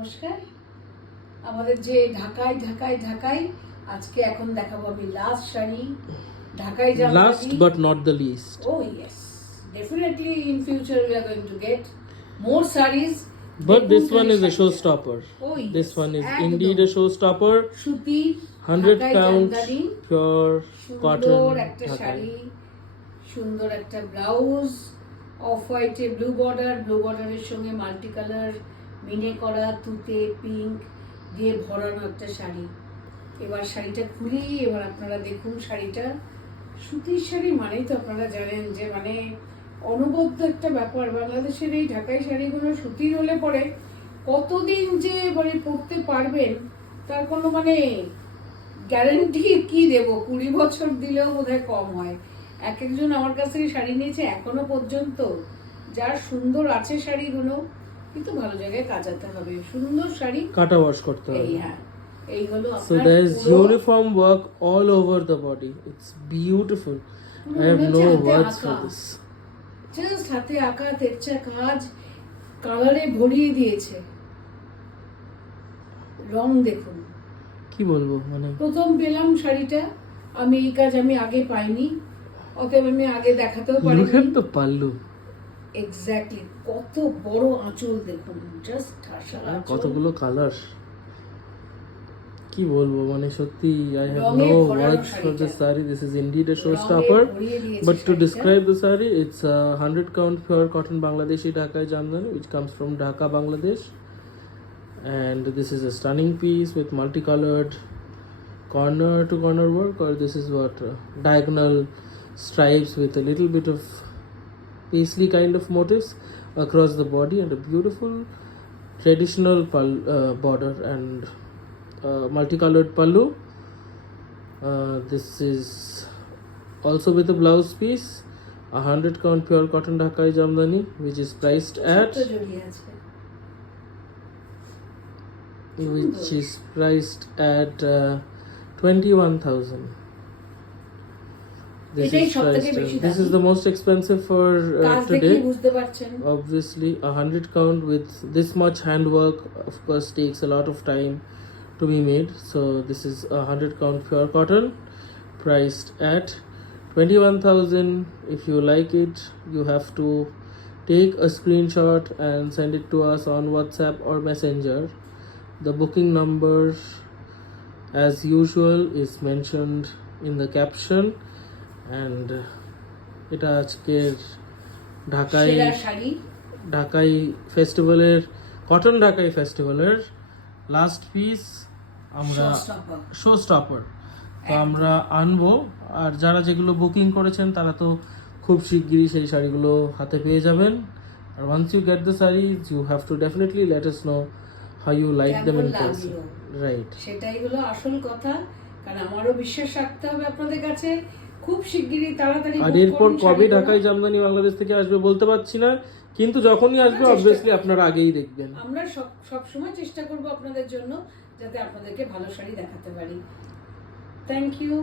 নমস্কার। আমাদের যে ঢাকায় আজকে এখন দেখাবো আমি লাস্ট শাড়ি ঢাকাই Jamdani. Last but not the least. Oh yes, definitely in future we are going to get more sarees. But this one is a showstopper. Oh yes, This one is একদম। indeed a showstopper. সুতি 100 ঢাকাই count Jamdani, pure cotton. সুন্দর একটা Dhakai. Sari, সুন্দর একটা blouse, of হোয়াইটে blue বর্ডারের সঙ্গে multi colour মিনে করা তুতে পিঙ্ক দিয়ে ভরানো একটা শাড়ি। এবার শাড়িটা খুলি, এবার আপনারা দেখুন শাড়িটা। সুতির শাড়ি মানেই তো আপনারা জানেন যে মানে অনবদ্য একটা ব্যাপার। বাংলাদেশের এই ঢাকাই শাড়িগুলো সুতির হলে পরে কতদিন যে মানে পরতে পারবেন তার কোনো মানে গ্যারান্টি কি দেব, 20 বছর দিলেও বোধহয় কম হয়। এক একজন আমার কাছ থেকে শাড়ি নিয়েছে এখনো পর্যন্ত, যার সুন্দর আছে শাড়িগুলো, কিন্তু ভালো জায়গায় কাচাতে হবে। সুন্দর শাড়ি Kata wash করতে হবে। এই হ্যাঁ, এই হলো So আপনার there is পুরো uniform work all over the body. It's beautiful. I have no words for this. Just হাতে আঁকা তেরচা কাজ কালারে ভরিয়ে দিয়েছে। রং দেখুন, কি বলবো মানে প্রথম পেলাম শাড়িটা, আমি এই কাজ আমি আগে পাইনি, অতএব আমি আগে দেখাতেও look পারিনি। at the pallu. এক্স্যাক্টলি, কত বড় আঁচল দেখুন, জাস্ট ঠাসা আঁচল। কতগুলো কালার, কি বলবো মানে সত্যি I have রঙে no ভরানো words for this শাড়িটা। saree. This is indeed a রঙে showstopper. ভরিয়ে দিয়েছে But to শাড়িটা। describe the saree, it's a 100 count pure cotton Bangladeshi Dhakai Jamdani, which comes from Dhaka, Bangladesh. And this is a stunning piece with multicolored corner to corner work, or this is what diagonal stripes with a little bit of paisley kind of motifs across the body, and a beautiful traditional border and multicolored pallu. This is also with a blouse piece, 100 count pure cotton Dhakai Jamdani, which is priced at ছোট্ট জড়িয়ে আছে। which is priced at 21,000. এটাই সবথেকে বেশি This is দামি। the most expensive for কাজ দেখেই today. বুঝতে পারছেন। Obviously, a 100 count with this much handwork, of course, takes a lot of time to be made. So this is a 100 count pure cotton, priced at 21,000. If you like it, you have to take a screenshot and send it to us on WhatsApp or Messenger. The booking number, as usual, is mentioned in the caption. And এটা আজকের সেরা শাড়ি ঢাকাই ফেস্টিভ্যালের cotton ঢাকাই ফেস্টিভ্যালের last piece আমরা show stopper তো আমরা আনবো। আর যারা যেগুলো বুকিং করেছেন তারা তো খুব শিগগিরই সেই শাড়িগুলো হাতে পেয়ে যাবেন। আর once you get the saris you have to definitely let us know how you like them in person, right? সেটাই হলো আসল কথা, কারণ আমারও বিশ্বাস রাখতে হবে আপনাদের কাছে। খুব শিগগিরই তাড়াতাড়ি আর এরপর কবে ঢাকাই জামদানি বাংলাদেশ থেকে আসবে বলতে পারছি না, কিন্তু যখনই আসবে অবভিয়াসলি আপনারা আগেই দেখবেন। আমরা সব সময় চেষ্টা করব আপনাদের জন্য, যাতে আপনাদেরকে ভালো শাড়ি দেখাতে পারি। Thank you.